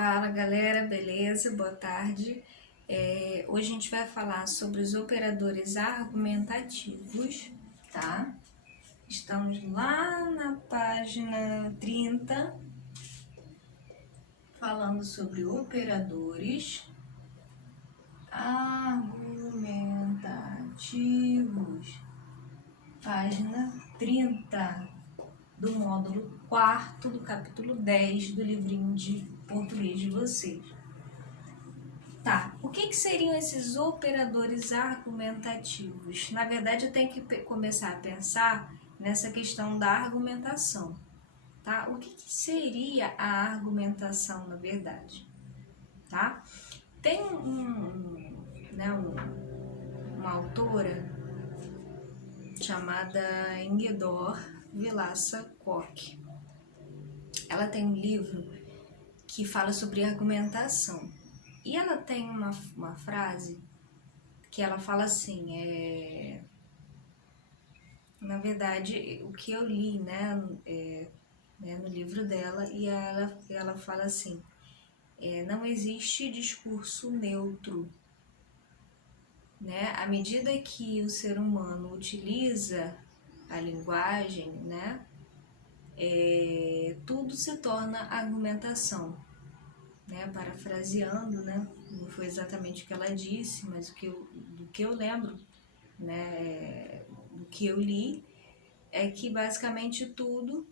Fala galera, beleza? Boa tarde. Hoje a gente vai falar sobre os operadores argumentativos, tá? Estamos lá na página 30, falando sobre operadores argumentativos. Página 30 do módulo 4 do capítulo 10 do livrinho de português de vocês. Tá, o que seriam esses operadores argumentativos? Na verdade, eu tenho que começar a pensar nessa questão da argumentação, tá? O que seria a argumentação, na verdade, tá? Tem uma autora chamada Ingeborg Vilaça-Koch. Ela tem um livro que fala sobre argumentação. E ela tem uma frase que ela fala assim, na verdade, o que eu li, no livro dela, e ela fala assim, não existe discurso neutro, né? À medida que o ser humano utiliza a linguagem, né, tudo se torna argumentação. Né, parafraseando, né, não foi exatamente o que ela disse, mas do que eu lembro, né, do que eu li, é que basicamente tudo,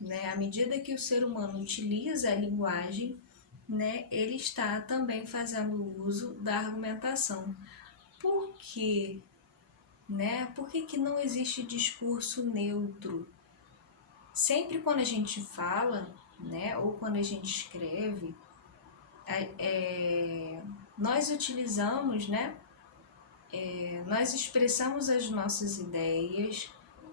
né, à medida que o ser humano utiliza a linguagem, né, ele está também fazendo uso da argumentação. Por quê? Né? Por que não existe discurso neutro? Sempre quando a gente fala, né, ou quando a gente escreve, nós utilizamos, né? Nós expressamos as nossas ideias,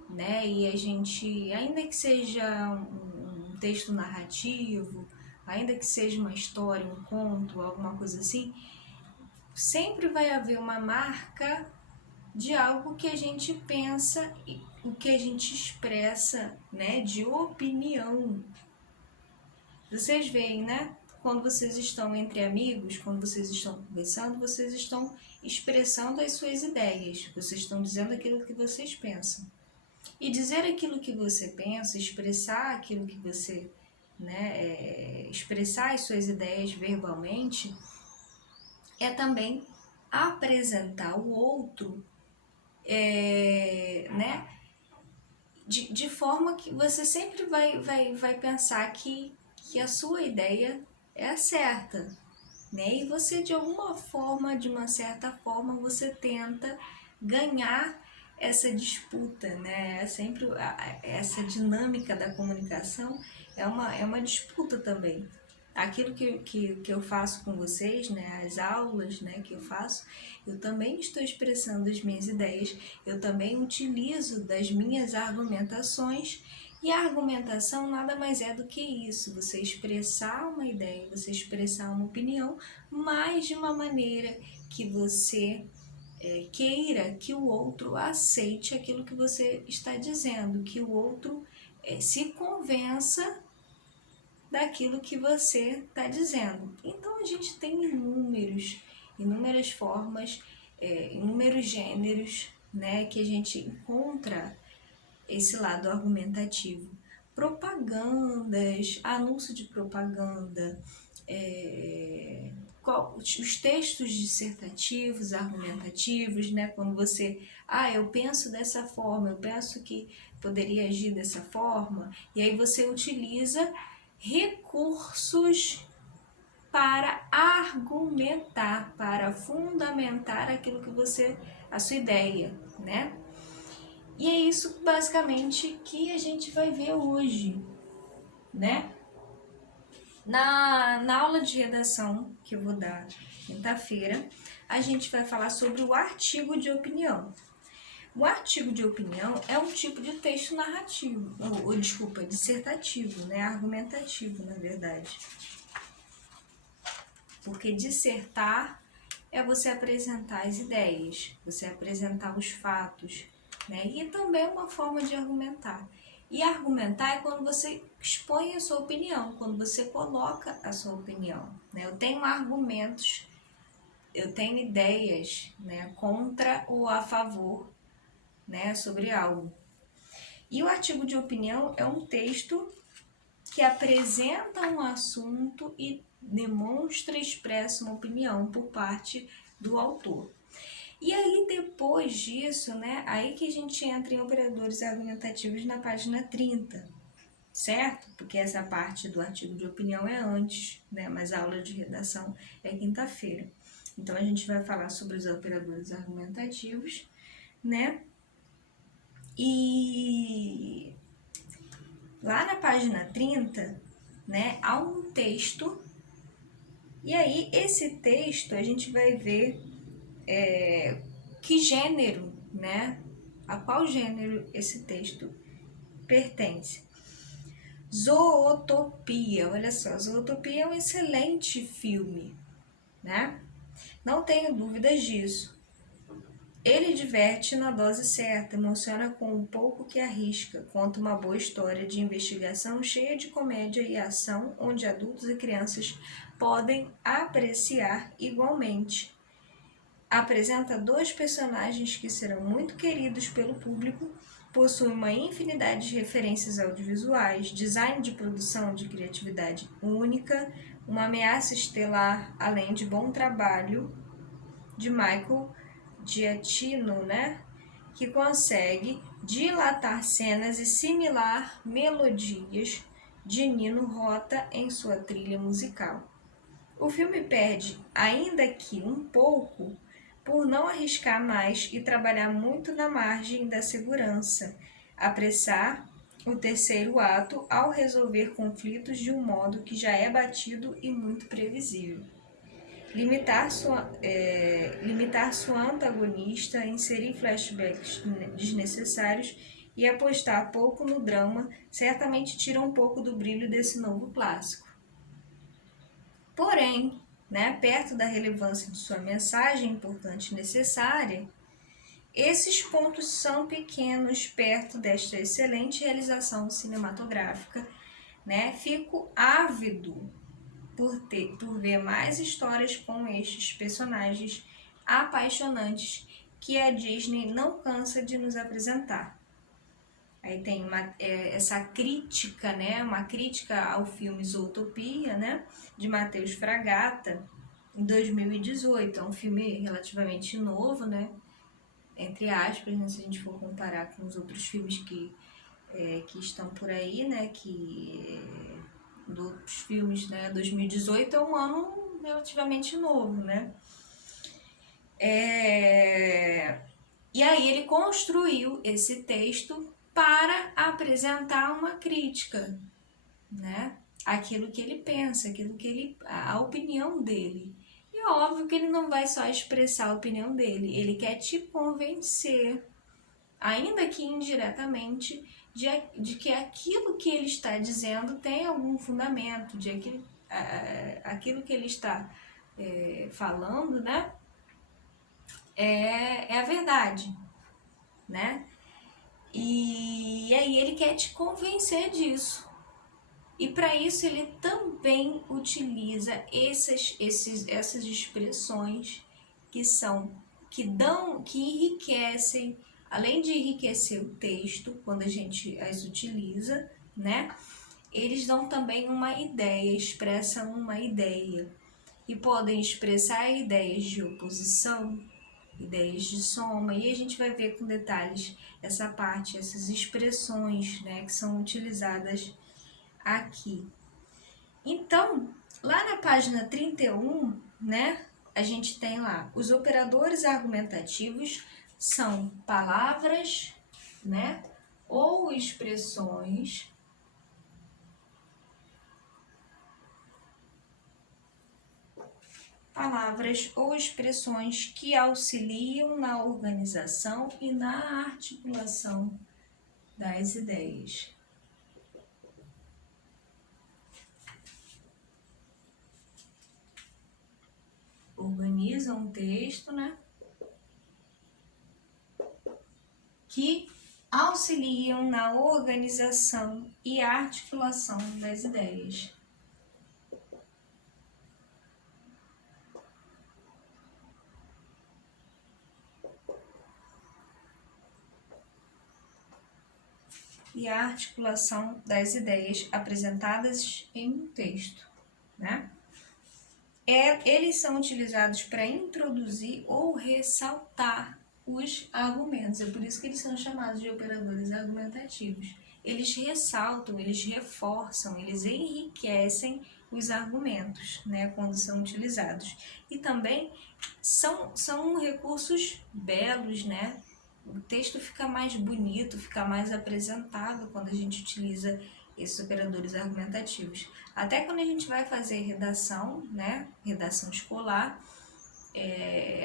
né? E a gente, ainda que seja um texto narrativo, ainda que seja uma história, um conto, alguma coisa assim, sempre vai haver uma marca de algo que a gente pensa e o que a gente expressa, né? De opinião. Vocês veem, né? Quando vocês estão entre amigos, quando vocês estão conversando, vocês estão expressando as suas ideias, vocês estão dizendo aquilo que vocês pensam. E dizer aquilo que você pensa, expressar aquilo que você, né, expressar as suas ideias verbalmente, é também apresentar o outro, né, de forma que você sempre vai pensar que a sua ideia é a certa, né? E você de alguma forma, de uma certa forma, você tenta ganhar essa disputa, né? É sempre essa dinâmica da comunicação é uma disputa também. Aquilo que eu faço com vocês, né, as aulas, né, que eu faço, eu também estou expressando as minhas ideias, eu também utilizo das minhas argumentações, e a argumentação nada mais é do que isso, você expressar uma ideia, você expressar uma opinião, mas de uma maneira que você queira que o outro aceite aquilo que você está dizendo, que o outro se convença daquilo que você está dizendo. Então a gente tem inúmeras formas, inúmeros gêneros, né, que a gente encontra esse lado argumentativo. Propagandas, anúncio de propaganda, os textos dissertativos, argumentativos, né? Quando você, eu penso dessa forma, eu penso que poderia agir dessa forma, e aí você utiliza recursos para argumentar, para fundamentar aquilo que você, a sua ideia, né? E é isso basicamente que a gente vai ver hoje, né? Na aula de redação que eu vou dar quinta-feira, a gente vai falar sobre o artigo de opinião. O artigo de opinião é um tipo de texto narrativo, dissertativo, né? Argumentativo, na verdade. Porque dissertar é você apresentar as ideias, você apresentar os fatos, né? E também é uma forma de argumentar. E argumentar é quando você expõe a sua opinião, quando você coloca a sua opinião, né? Eu tenho argumentos, eu tenho ideias, né, contra ou a favor, né, sobre algo. E o artigo de opinião é um texto que apresenta um assunto e demonstra e expressa uma opinião por parte do autor. E aí, depois disso, né, aí que a gente entra em operadores argumentativos na página 30, certo? Porque essa parte do artigo de opinião é antes, né, mas a aula de redação é quinta-feira. Então, a gente vai falar sobre os operadores argumentativos, né? E lá na página 30, né, há um texto, e aí esse texto a gente vai ver que gênero, né, a qual gênero esse texto pertence. Zootopia, olha só, Zootopia é um excelente filme, né? Não tenho dúvidas disso. Ele diverte na dose certa, emociona com um pouco que arrisca, conta uma boa história de investigação cheia de comédia e ação, onde adultos e crianças podem apreciar igualmente. Apresenta dois personagens que serão muito queridos pelo público, possui uma infinidade de referências audiovisuais, design de produção de criatividade única, uma ameaça estelar, além de bom trabalho de Michael Giacchino, né, que consegue dilatar cenas e similar melodias de Nino Rota em sua trilha musical. O filme perde, ainda que um pouco, por não arriscar mais e trabalhar muito na margem da segurança, apressar o terceiro ato ao resolver conflitos de um modo que já é batido e muito previsível. Limitar sua antagonista, inserir flashbacks desnecessários e apostar pouco no drama certamente tira um pouco do brilho desse novo clássico. Porém, né, perto da relevância de sua mensagem importante e necessária, esses pontos são pequenos perto desta excelente realização cinematográfica, né? Fico ávido por ver mais histórias com estes personagens apaixonantes que a Disney não cansa de nos apresentar. Aí tem essa crítica, né? Uma crítica ao filme Zootopia, né? De Matheus Fragata, em 2018. É um filme relativamente novo, né? Entre aspas, né? Se a gente for comparar com os outros filmes que estão por aí, né? Dos filmes, né? 2018 é um ano relativamente novo, né? E aí ele construiu esse texto para apresentar uma crítica, né? Aquilo que ele pensa, a opinião dele. E é óbvio que ele não vai só expressar a opinião dele, ele quer te convencer, ainda que indiretamente, de que aquilo que ele está dizendo tem algum fundamento, de aquilo que ele está falando, né? É a verdade, né? E aí ele quer te convencer disso. E para isso ele também utiliza essas expressões que enriquecem, além de enriquecer o texto, quando a gente as utiliza, né? Eles dão também uma ideia, expressam uma ideia. E podem expressar ideias de oposição, ideias de soma, e a gente vai ver com detalhes essa parte, essas expressões, né, que são utilizadas aqui. Então, lá na página 31, né, a gente tem lá, os operadores argumentativos são palavras, né, ou expressões que auxiliam na organização e na articulação das ideias. Organizam um texto, né? Que auxiliam na organização e articulação das ideias. E a articulação das ideias apresentadas em um texto, né? Eles são utilizados para introduzir ou ressaltar os argumentos. É por isso que eles são chamados de operadores argumentativos. Eles ressaltam, eles reforçam, eles enriquecem os argumentos, né, quando são utilizados. E também são recursos belos, né? O texto fica mais bonito, fica mais apresentável quando a gente utiliza esses operadores argumentativos. Até quando a gente vai fazer redação, né, redação escolar,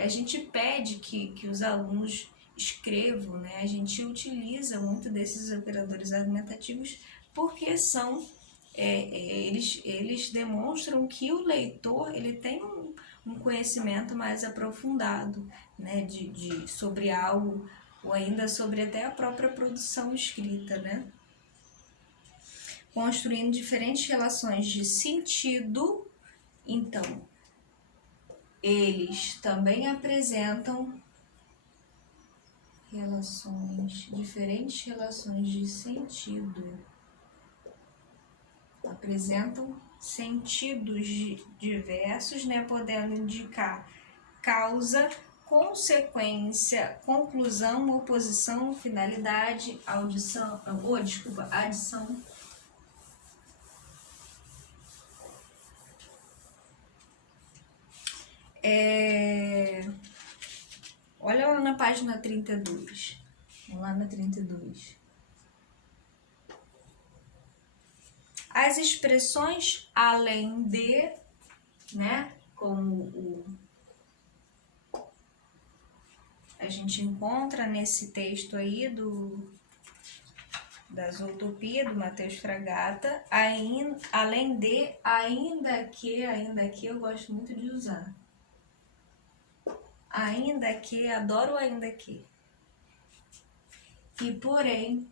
a gente pede que os alunos escrevam, né, a gente utiliza muito desses operadores argumentativos porque eles demonstram que o leitor ele tem um conhecimento mais aprofundado, né, sobre algo, ou ainda sobre até a própria produção escrita, né? Construindo diferentes relações de sentido. Então, eles também apresentam diferentes relações de sentido. Apresentam sentidos diversos, né, podendo indicar causa, consequência, conclusão, oposição, finalidade, adição. Olha lá na página 32. Vamos lá na 32. As expressões além de, né, como a gente encontra nesse texto aí da Zootopia, do Matheus Fragata, além de, ainda que eu gosto muito de usar. Ainda que, adoro ainda que. E porém,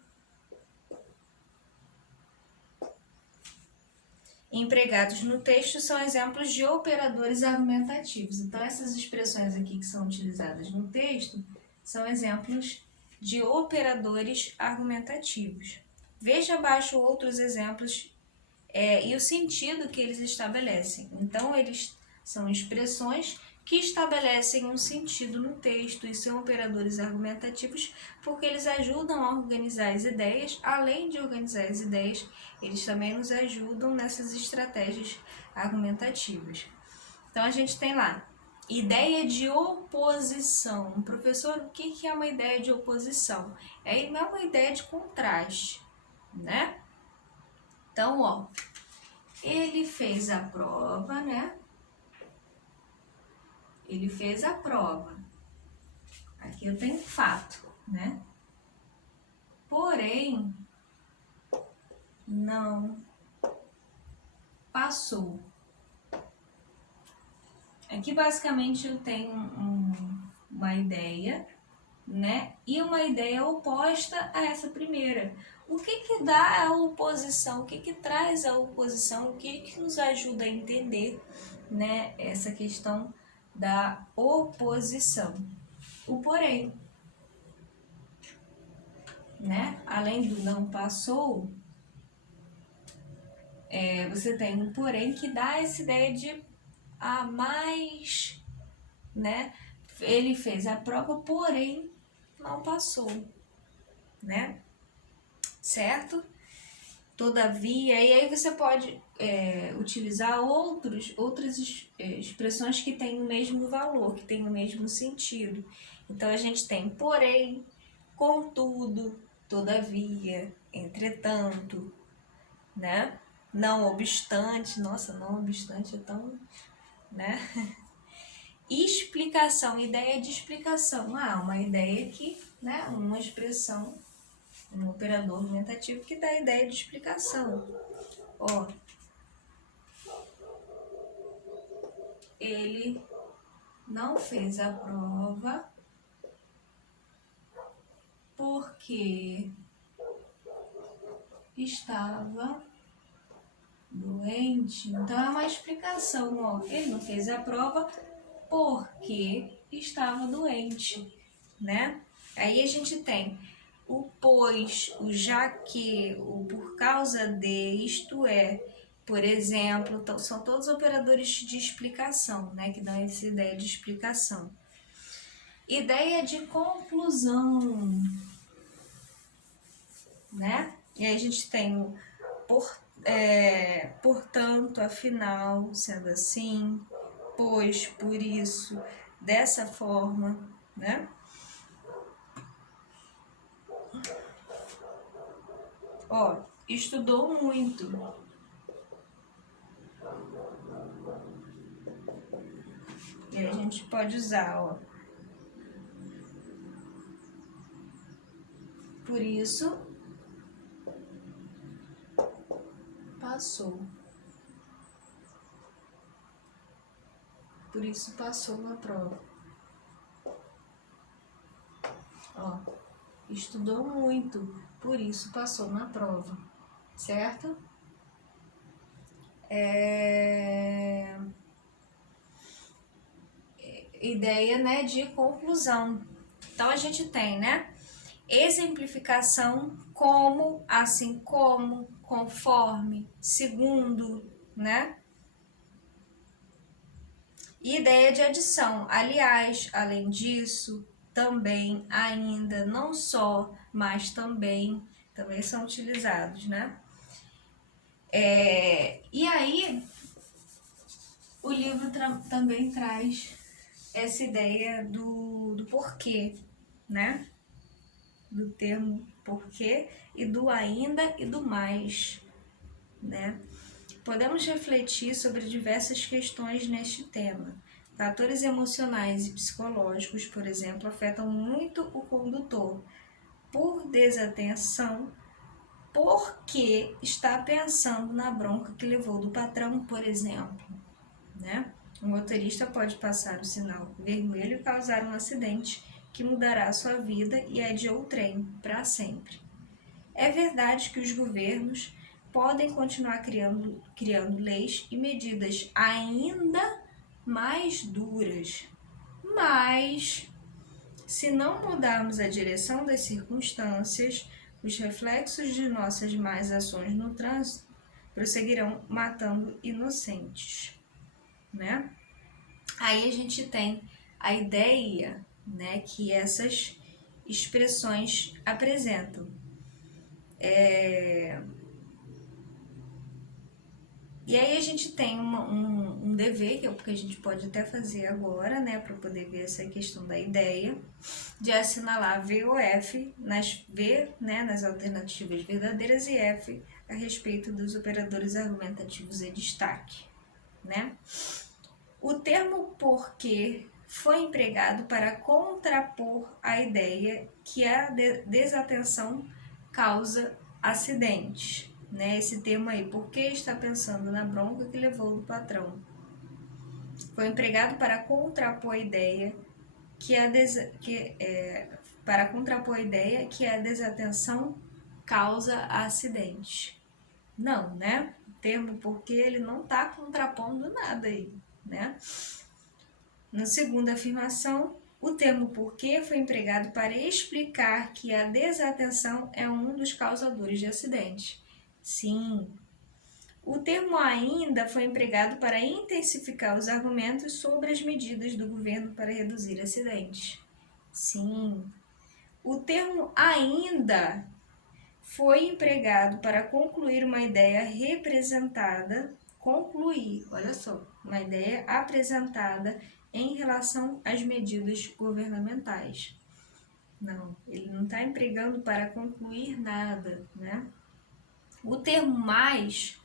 empregados no texto são exemplos de operadores argumentativos. Então, essas expressões aqui que são utilizadas no texto são exemplos de operadores argumentativos. Veja abaixo outros exemplos e o sentido que eles estabelecem. Então, eles são expressões que estabelecem um sentido no texto e são operadores argumentativos porque eles ajudam a organizar as ideias. Além de organizar as ideias, eles também nos ajudam nessas estratégias argumentativas. Então, a gente tem lá ideia de oposição. Professor, o que é uma ideia de oposição? É uma ideia de contraste, né? Então, ó, ele fez a prova, né? Ele fez a prova. Aqui eu tenho fato, né? Porém, não passou. Aqui basicamente eu tenho uma ideia, né? E uma ideia oposta a essa primeira. O que dá a oposição? O que traz a oposição? O que nos ajuda a entender, né, essa questão da oposição? O porém, né? Além do não passou, você tem um porém que dá essa ideia de mais, né? Ele fez a prova, porém não passou, né? Certo? Todavia, e aí você pode utilizar outras expressões que têm o mesmo valor, que têm o mesmo sentido. Então, a gente tem porém, contudo, todavia, entretanto, né? Não obstante, nossa, não obstante é tão, né? Explicação, ideia de explicação. Uma ideia que, né? Uma expressão, um operador argumentativo que dá a ideia de explicação. Ó, ele não fez a prova porque estava doente. Então é uma explicação, ó. Ele não fez a prova porque estava doente, né? Aí a gente tem o pois, o já que, o por causa de, isto é, por exemplo, são todos operadores de explicação, né? Que dão essa ideia de explicação. Ideia de conclusão, né? E aí a gente tem o portanto, afinal, sendo assim, pois, por isso, dessa forma, né? Ó, estudou muito. E aí a gente pode usar, ó. Por isso, passou. Por isso, passou na prova. Ó, estudou muito, por isso passou na prova, certo? Ideia, né, de conclusão. Então a gente tem, né, exemplificação como, assim como, conforme, segundo, né? E ideia de adição, aliás, além disso, também, ainda, não só, mas também são utilizados, né? E aí, o livro também traz essa ideia do porquê, né? Do termo porquê e do ainda e do mais, né? Podemos refletir sobre diversas questões neste tema. Fatores emocionais e psicológicos, por exemplo, afetam muito o condutor. Por desatenção, porque está pensando na bronca que levou do patrão, por exemplo, né? O motorista pode passar o sinal vermelho e causar um acidente que mudará a sua vida e adiou o trem para sempre. É verdade que os governos podem continuar criando leis e medidas ainda mais duras, mas se não mudarmos a direção das circunstâncias, os reflexos de nossas más ações no trânsito prosseguirão matando inocentes, né? Aí a gente tem a ideia, né, que essas expressões apresentam. E aí a gente tem um dever, que é o que a gente pode até fazer agora, né, para poder ver essa questão da ideia, de assinalar V ou F, nas alternativas verdadeiras, e F a respeito dos operadores argumentativos e destaque, né? O termo porque foi empregado para contrapor a ideia que a desatenção causa acidentes, né? Esse termo aí, porque está pensando na bronca que levou do patrão, foi empregado para contrapor a ideia que a desatenção causa acidente. Não, né? O termo porque ele não está contrapondo nada aí, né? Na segunda afirmação, o termo porquê foi empregado para explicar que a desatenção é um dos causadores de acidente. Sim. O termo ainda foi empregado para intensificar os argumentos sobre as medidas do governo para reduzir acidentes. Sim. O termo ainda foi empregado para concluir uma ideia representada, olha só, uma ideia apresentada em relação às medidas governamentais. Não, ele não está empregando para concluir nada, né? O termo mais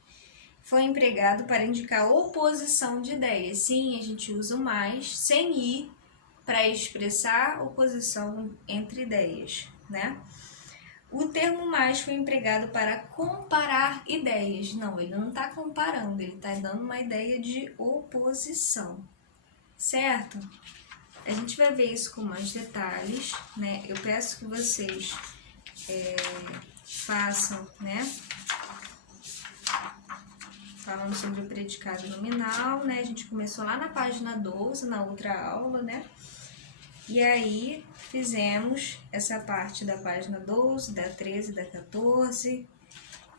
foi empregado para indicar oposição de ideias. Sim, a gente usa o mais sem ir para expressar oposição entre ideias, né? O termo mais foi empregado para comparar ideias. Não, ele não está comparando, ele está dando uma ideia de oposição, certo? A gente vai ver isso com mais detalhes, né? Eu peço que vocês façam, né? Falando sobre o predicado nominal, né? A gente começou lá na página 12, na outra aula, né? E aí, fizemos essa parte da página 12, da 13, da 14.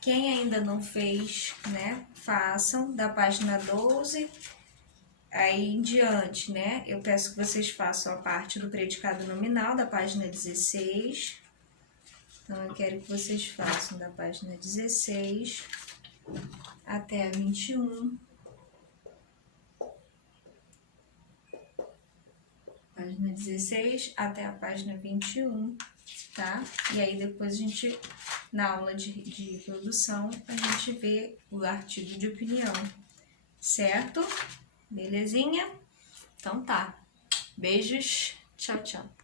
Quem ainda não fez, né? Façam da página 12 aí em diante, né? Eu peço que vocês façam a parte do predicado nominal da página 16. Então, eu quero que vocês façam da página 16 até a 21. Página 16 até a página 21, tá? E aí, depois a gente, na aula de produção, a gente vê o artigo de opinião, certo? Belezinha? Então tá. Beijos. Tchau, tchau.